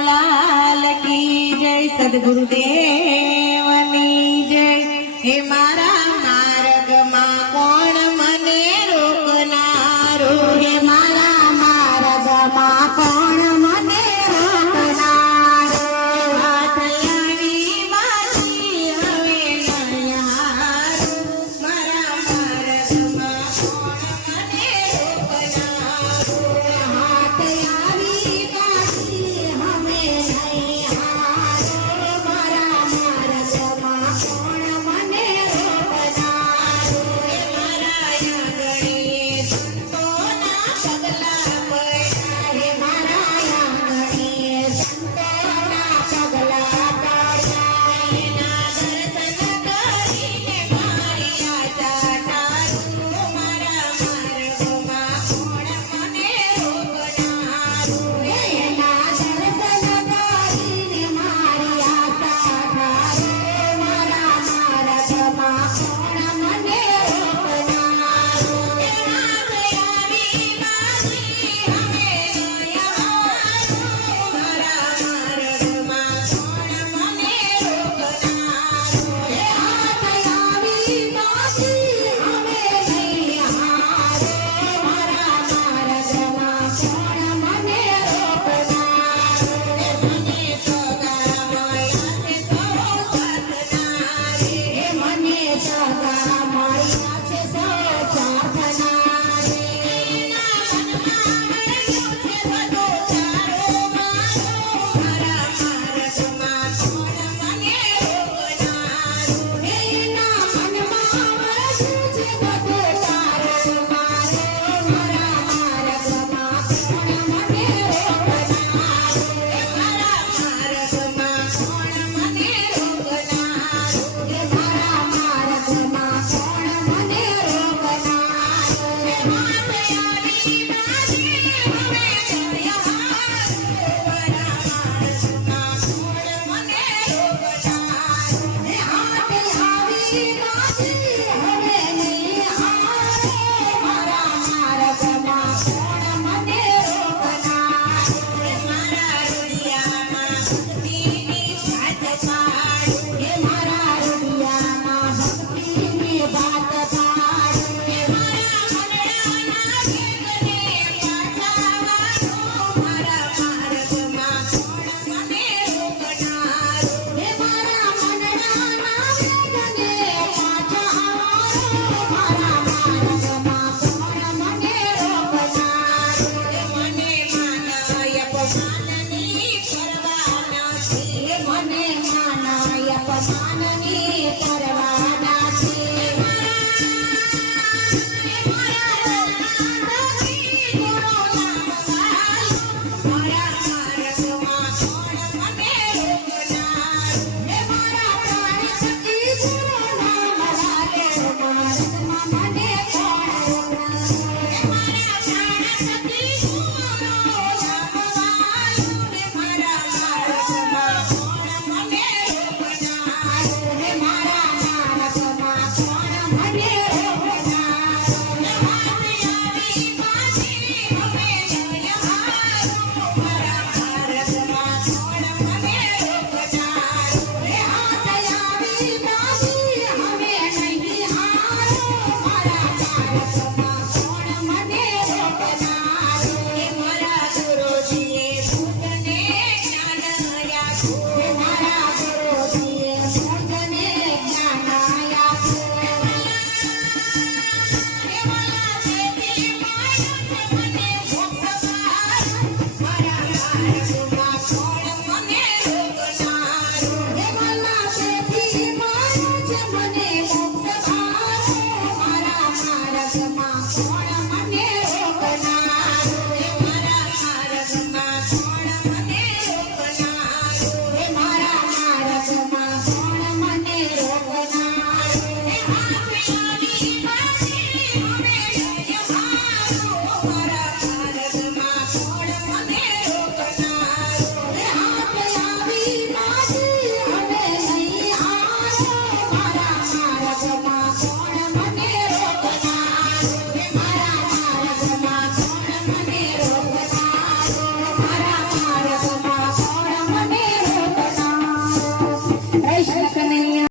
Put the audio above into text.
लाल की जय सद्गुरुदेवनी जय। हे मारा मार्ग मां कोण मने रोकनारो, हे मारा मार्ग मां कोण मने रोकनारो। हाथ लावी बाजी हवे नयारो, मारा मार्ग मां कोण मने रोकनारो। हाथ लावी बाजी हवे नयारो, मारा मार्ग मां कोण मने रोकनारो। हे मारा आंगणे संतोना पगला પડ્યા, हे मारा आंगणे संतोना पगला પડ્યા। એના દર્શન કરીને મારી આશા તારું, મારા માર્ગમાં કોણ મને રોકનારું। એના દર્શન કરીને મારી આશા ઠારો, મારા માર્ગમાં કોણ મને રોકનારો। હાથ આવી બાજી હવે નયારો, મારા માર્ગમાં કોણ મને રોકનારું। હાથ આવી બાજી હવે નહીં હારો, મારા માર્ગમાં કોણ મને રોકનારો। મને સગા મળ્યા છે સૌ પ્રાર્થના રે, મને સગા મળ્યા છે સૌ પ્રાર્થના રે। એના મનમાં મળ્યો છે બધો તારો મારો, મારા માર્ગમાં કોણ મને રોકનારું। એના મનમાં મળ્યું છે બધો તારો મારો, મારા માર્ગમાં કોણ મને રોકનારો। મારા માર્ગમાં કોણ મને રોકનારું। એ મારા માર્ગમાં કોણ મને રોકનારો। હાથ આવી બાજી હવે નયારો, મારા માર્ગમાં કોણ મને રોકનારું। હાથ આવી બાજી હવે નહીં હારો, મારા માર્ગમાં કોણ મને રોકનારો। મારા રૂડિયામાં ભક્તિની વાત પાડું, હે મારા રૂડિયામાં ભક્તિની વાત પાડું। મારા મનડાના વેગને પાછાવાનું, મારા માર્ગમાં કોણ મને રોકનારું। હે મારા મનડાના વેગને પાછા આવો, મારા માર્ગમાં કોણ મને રોકનારો। મને માનાય અપમાનની પરવા નથી, હે મને માનાય અપમાનની પરવા નથી। હે મારા પ્રાણ સખી ગુરુ નામ લાગે, માર્ગમાં મને કોણ રોકનારો। હે મારા માર્ગમાં કોણ મને રોકનારો। હે હાથ આવી બાજી હવે નહીં હારો, મારા માર્ગમાં કોણ મને રોકનારો। હે મારા ગુરુજીએ મુજને જ્ઞાન આપ્યું। હે મલ્લા તેથી મારું છે મને મોક્ષ ભારો, મારા માર્ગમાં કોણ મને કૃષ્ણ કનૈયા